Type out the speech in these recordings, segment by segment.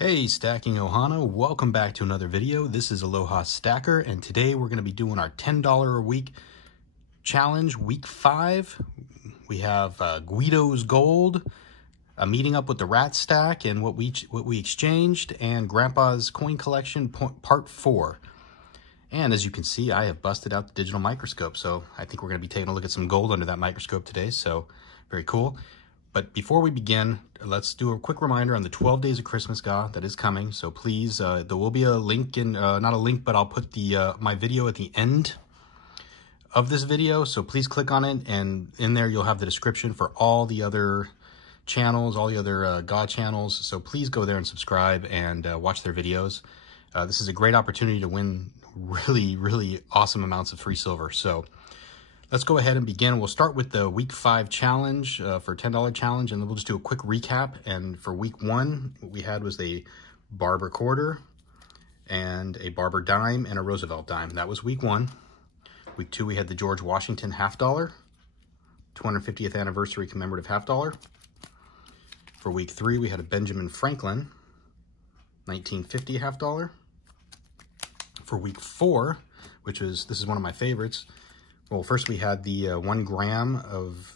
Hey, Stacking Ohana, welcome back to another video. This is Aloha Stacker, and today we're going to be doing our $10 a week challenge, week 5. We have Guido's Gold, a meeting up with the Rat Stack and what we exchanged, and Grandpa's Coin Collection Part 4. And as you can see, I have busted out the digital microscope, so I think we're going to be taking a look at some gold under that microscope today, so very cool. But before we begin, let's do a quick reminder on the 12 Days of Christmas Ga that is coming. So please, there will be a link in, not a link, but I'll put the my video at the end of this video. So please click on it, and in there you'll have the description for all the other channels, all the other Ga channels. So please go there and subscribe and watch their videos. This is a great opportunity to win really awesome amounts of free silver. So let's go ahead and begin. We'll start with the week 5 challenge for $10 challenge, and then we'll just do a quick recap. And for week 1, what we had was a Barber quarter and a Barber dime and a Roosevelt dime. That was week 1. Week 2, we had the George Washington $50, 250th anniversary commemorative $50. For week 3, we had a Benjamin Franklin 1950 $50. For week 4, which is, this is one of my favorites. Well, first we had the 1 gram of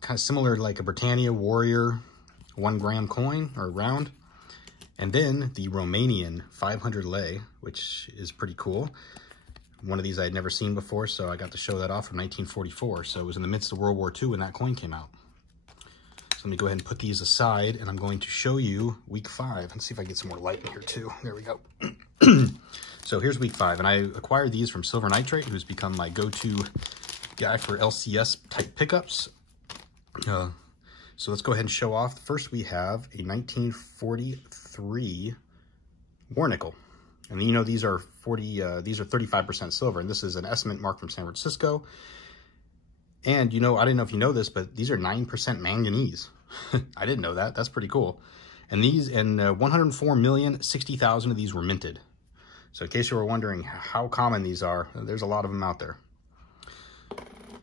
kind of similar like a Britannia Warrior 1 gram coin or round. And then the Romanian 500 lei, which is pretty cool. One of these I had never seen before, so I got to show that off from 1944. So it was in the midst of World War II when that coin came out. So let me go ahead and put these aside, and I'm going to show you week 5. Let's see if I get some more light in here too. There we go. So here's week 5, and I acquired these from Silver Nitrate, who's become my go-to guy for LCS type pickups. So let's go ahead and show off. First, we have a 1943 war nickel, and you know these are 35% silver, and this is an estimate mark from San Francisco. And you know, I didn't know if you know this, but these are 9% manganese. I didn't know that. That's pretty cool. And these, and 104,060,000 of these were minted. So in case you were wondering how common these are, there's a lot of them out there.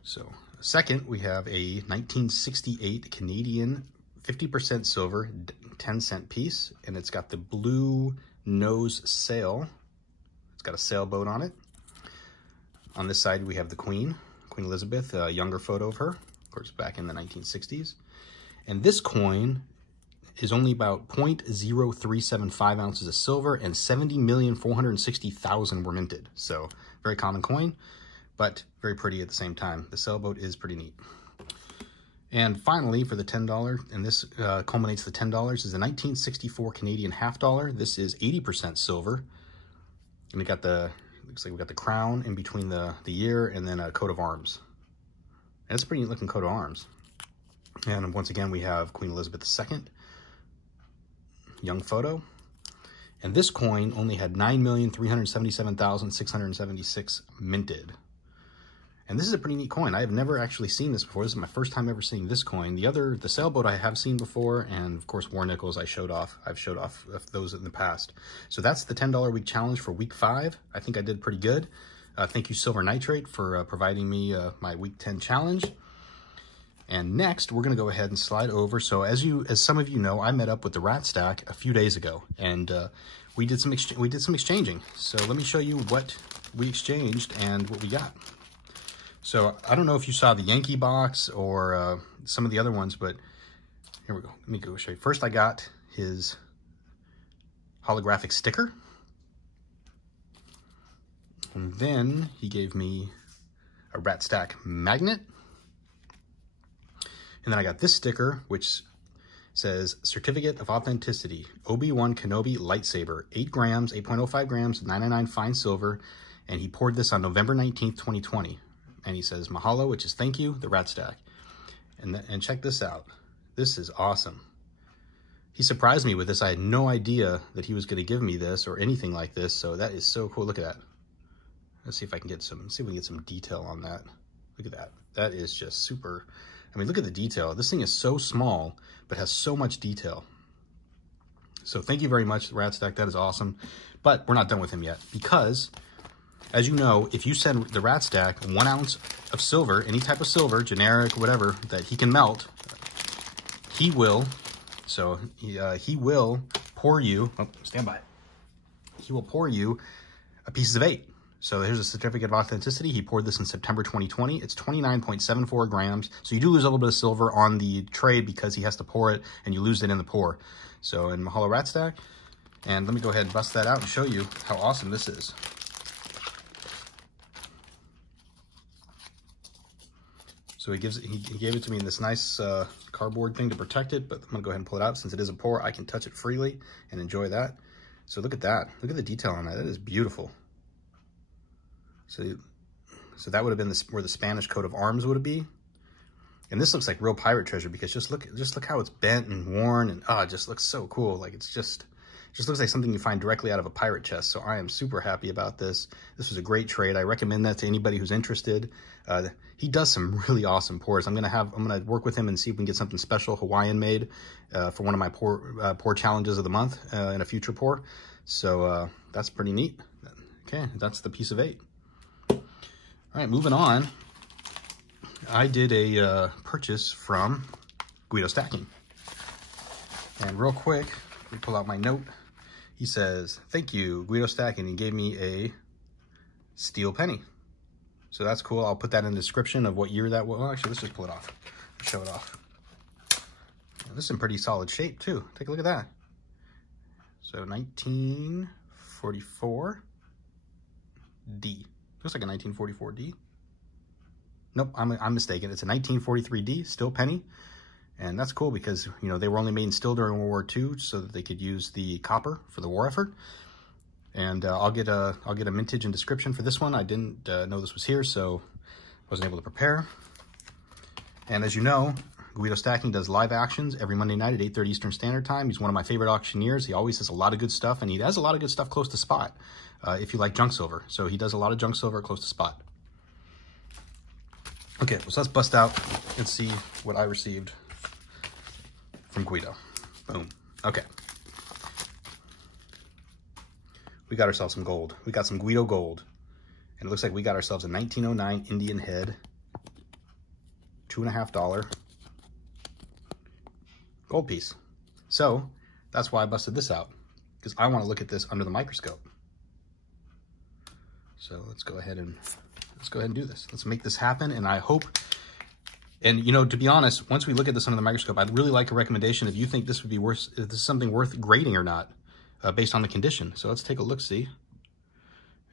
So second, we have a 1968 Canadian 50% silver 10-cent piece, and it's got the blue nose sail. It's got a sailboat on it. On this side, we have the Queen Elizabeth, a younger photo of her, of course, back in the 1960s. And this coin is only about 0.0375 ounces of silver, and 70,460,000 were minted. So very common coin, but very pretty at the same time. The sailboat is pretty neat. And finally, for the $10, and this culminates the $10, is the 1964 Canadian $50. This is 80% silver, and we got the, looks like we got the crown in between the year, and then a coat of arms. And it's a pretty neat looking coat of arms. And once again, we have Queen Elizabeth II, young photo. And this coin only had 9,377,676 minted. And this is a pretty neat coin. I have never actually seen this before. This is my first time ever seeing this coin. The sailboat I have seen before, and of course war nickels I've showed off those in the past. So that's the $10 week challenge for week 5. I think I did pretty good. Thank you Silver Nitrate for providing me my week 10 challenge. And next, we're going to go ahead and slide over. So as some of you know, I met up with the Rat Stack a few days ago, and we did some exchanging. So let me show you what we exchanged and what we got. So I don't know if you saw the Yankee box or some of the other ones, but here we go. Let me go show you. First, I got his holographic sticker, and then he gave me a Rat Stack magnet. And then I got this sticker, which says Certificate of Authenticity, Obi-Wan Kenobi Lightsaber, 8 grams, 8.05 grams, 999 fine silver. And he poured this on November 19th, 2020. And he says, mahalo, which is thank you, the Rat Stack. And check this out. This is awesome. He surprised me with this. I had no idea that he was going to give me this or anything like this. So that is so cool. Look at that. Let's see if I can get some, see if we can get some detail on that. Look at that. That is just super. I mean, look at the detail. This thing is so small, but has so much detail. So thank you very much, Rat Stack. That is awesome. But we're not done with him yet, because, as you know, if you send the Rat Stack 1 ounce of silver, any type of silver, generic, whatever, that he can melt, he will pour you, oh, stand by. He will pour you a pieces of 8. So here's a certificate of authenticity. He poured this in September 2020. It's 29.74 grams. So you do lose a little bit of silver on the trade because he has to pour it and you lose it in the pour. So in Mahalo Rat Stack. And let me go ahead and bust that out and show you how awesome this is. So he gave it to me in this nice cardboard thing to protect it, but I'm gonna go ahead and pull it out. Since it is a pour, I can touch it freely and enjoy that. So look at that. Look at the detail on that. That is beautiful. So that would have been where the Spanish coat of arms would be. And this looks like real pirate treasure because just look how it's bent and worn, and it just looks so cool. Like it just looks like something you find directly out of a pirate chest. So I am super happy about this. This was a great trade. I recommend that to anybody who's interested. He does some really awesome pours. I'm gonna work with him and see if we can get something special Hawaiian made for one of my pour challenges of the month in a future pour. So that's pretty neat. Okay, that's the piece of 8. All right, moving on. I did a purchase from Guido Stackin. And real quick, let me pull out my note. He says, "Thank you, Guido Stackin." He gave me a steel penny. So that's cool. I'll put that in the description of what year that was. Well, actually, let's just pull it off. Show it off. This is in pretty solid shape, too. Take a look at that. So 1944 D. Looks like a 1944 D. Nope, I'm mistaken. It's a 1943 D, steel penny. And that's cool because, you know, they were only made in steel during World War II so that they could use the copper for the war effort. And I'll get a mintage and description for this one. I didn't know this was here, so wasn't able to prepare. And as you know, Guido Stackin does live auctions every Monday night at 8:30 Eastern Standard Time. He's one of my favorite auctioneers. He always has a lot of good stuff, and he has a lot of good stuff close to spot if you like junk silver. So he does a lot of junk silver close to spot. Okay, so let's bust out and see what I received from Guido. Boom. Okay. We got ourselves some gold. We got some Guido gold. And it looks like we got ourselves a 1909 Indian head, $2.50 gold piece. So that's why I busted this out, because I want to look at this under the microscope. So let's go ahead and do this. Let's make this happen. And I hope, and you know, to be honest, once we look at this under the microscope, I'd really like a recommendation if you think this would be worth, if this is something worth grading or not, based on the condition. So let's take a look, see.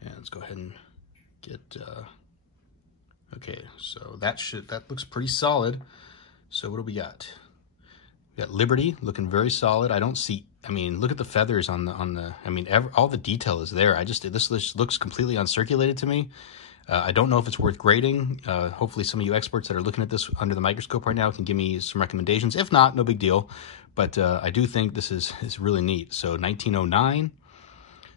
And let's go ahead and get, okay, so that looks pretty solid. So what do we got? We got Liberty looking very solid. I don't see, I mean, look at the feathers on the, I mean, all the detail is there. This looks completely uncirculated to me. I don't know if it's worth grading. Hopefully some of you experts that are looking at this under the microscope right now can give me some recommendations. If not, no big deal. But I do think this is really neat. So 1909.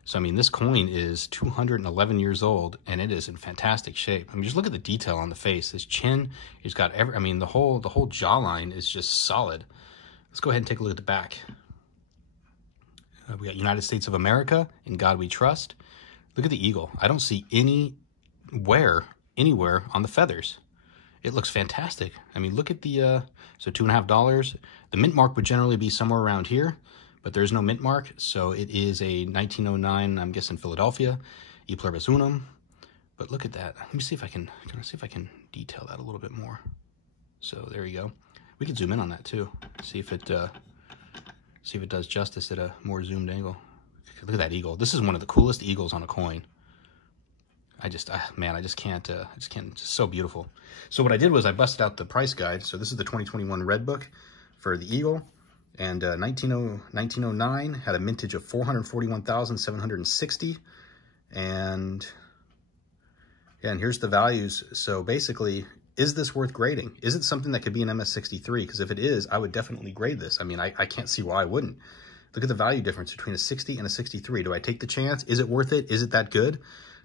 So, I mean, this coin is 211 years old, and it is in fantastic shape. I mean, just look at the detail on the face. His chin, he's got I mean, the whole jawline is just solid. Let's go ahead and take a look at the back. We got United States of America, In God We Trust. Look at the eagle. I don't see any wear anywhere on the feathers. It looks fantastic. I mean, look at the, so $2.50. The mint mark would generally be somewhere around here, but there's no mint mark. So it is a 1909, I'm guessing Philadelphia, E pluribus unum. But look at that. Let me see if I can see if I can detail that a little bit more. So there you go. We can zoom in on that too. See if it does justice at a more zoomed angle. Look at that eagle. This is one of the coolest eagles on a coin. Man, I just can't, it's just so beautiful. So what I did was I busted out the price guide. So this is the 2021 Red Book for the eagle. And 1909 had a mintage of 441,760. And yeah, and here's the values. So basically, is this worth grading? Is it something that could be an MS63? Because if it is, I would definitely grade this. I mean, I can't see why I wouldn't. Look at the value difference between a 60 and a 63. Do I take the chance? Is it worth it? Is it that good?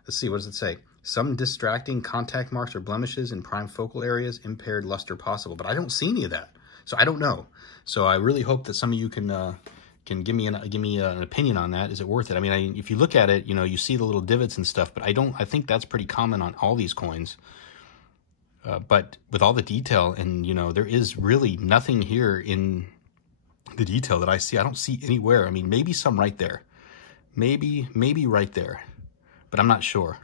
Let's see, what does it say? Some distracting contact marks or blemishes in prime focal areas, impaired luster possible. But I don't see any of that. So I don't know. So I really hope that some of you can give me an opinion on that. Is it worth it? I mean, if you look at it, you know, you see the little divots and stuff, but I think that's pretty common on all these coins. But with all the detail, and you know, there is really nothing here in the detail that I see. I don't see anywhere. I mean, maybe some right there. Maybe right there. But I'm not sure.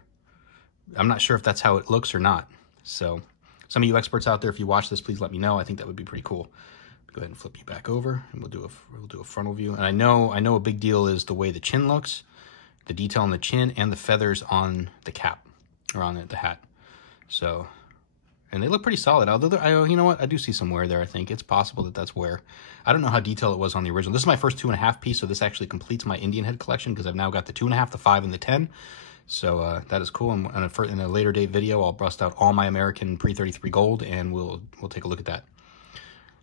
I'm not sure if that's how it looks or not. So some of you experts out there, if you watch this, please let me know. I think that would be pretty cool. Go ahead and flip you back over, and we'll do a frontal view. And I know a big deal is the way the chin looks, the detail on the chin, and the feathers on the cap, or on the hat. So, and they look pretty solid. Although, you know what? I do see some wear there, I think. It's possible that that's wear. I don't know how detailed it was on the original. This is my first 2.5 piece, so this actually completes my Indian head collection because I've now got the 2.5, the 5, and the 10. So that is cool. And in a later date video, I'll bust out all my American pre-33 gold, and we'll take a look at that.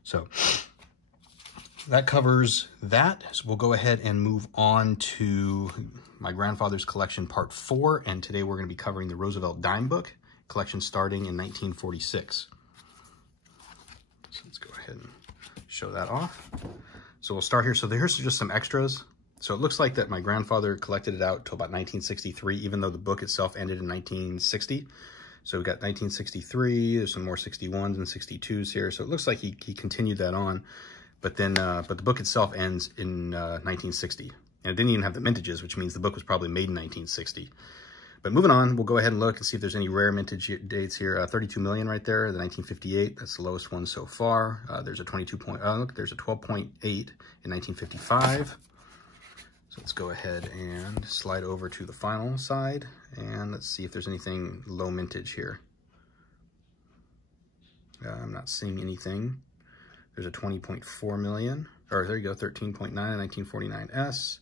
So that covers that. So we'll go ahead and move on to my grandfather's collection part 4. And today we're going to be covering the Roosevelt Dime book collection starting in 1946. So let's go ahead and show that off. So we'll start here. So here's just some extras. So it looks like that my grandfather collected it out till about 1963, even though the book itself ended in 1960. So we've got 1963, there's some more 61s and 62s here. So it looks like he continued that on, but then, but the book itself ends in 1960. And it didn't even have the mintages, which means the book was probably made in 1960. But moving on, we'll go ahead and look and see if there's any rare mintage dates here. 32 million right there, the 1958, that's the lowest one so far. There's a look, there's a 12.8 in 1955. So let's go ahead and slide over to the final side, and let's see if there's anything low mintage here. I'm not seeing anything. There's a 20.4 million, or there you go, 13.9 in 1949S.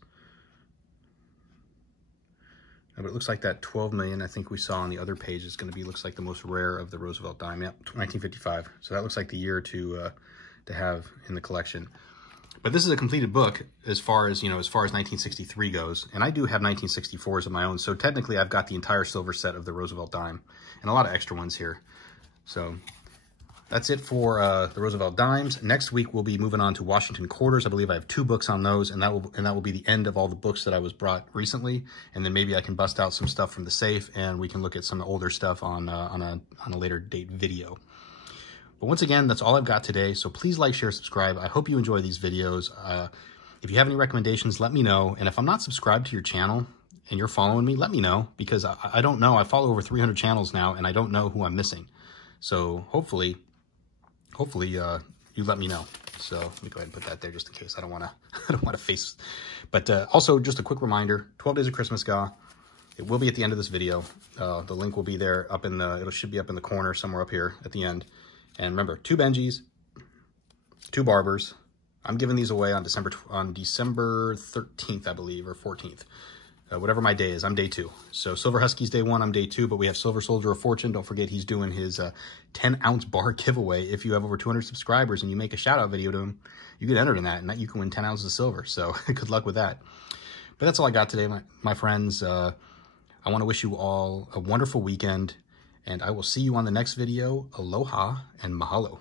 But it looks like that 12 million I think we saw on the other page is going to be, looks like the most rare of the Roosevelt Dime. Yep, 1955. So that looks like the year to have in the collection. But this is a completed book as far as 1963 goes. And I do have 1964s of my own. So technically I've got the entire silver set of the Roosevelt Dime and a lot of extra ones here. So that's it for the Roosevelt Dimes. Next week we'll be moving on to Washington Quarters. I believe I have 2 books on those, and that will be the end of all the books that I was brought recently. And then maybe I can bust out some stuff from the safe, and we can look at some older stuff on a later date video. But once again, that's all I've got today. So please like, share, subscribe. I hope you enjoy these videos. If you have any recommendations, let me know. And if I'm not subscribed to your channel and you're following me, let me know, because I don't know. I follow over 300 channels now, and I don't know who I'm missing. So hopefully you let me know. So let me go ahead and put that there just in case. I don't want to face. But also just a quick reminder, 12 Days of Christmas Ga. It will be at the end of this video. The link will be there up in the, it should be up in the corner somewhere up here at the end. And remember, 2 Benjis, 2 Barbers. I'm giving these away on December 13th, I believe, or 14th. Whatever my day is, I'm day 2. So Silver Husky's day 1, I'm day 2, but we have Silver Soldier of Fortune. Don't forget he's doing his 10-ounce bar giveaway. If you have over 200 subscribers and you make a shout-out video to him, you get entered in that, and you can win 10 ounces of silver. So good luck with that. But that's all I got today, my friends. I want to wish you all a wonderful weekend, and I will see you on the next video. Aloha and mahalo.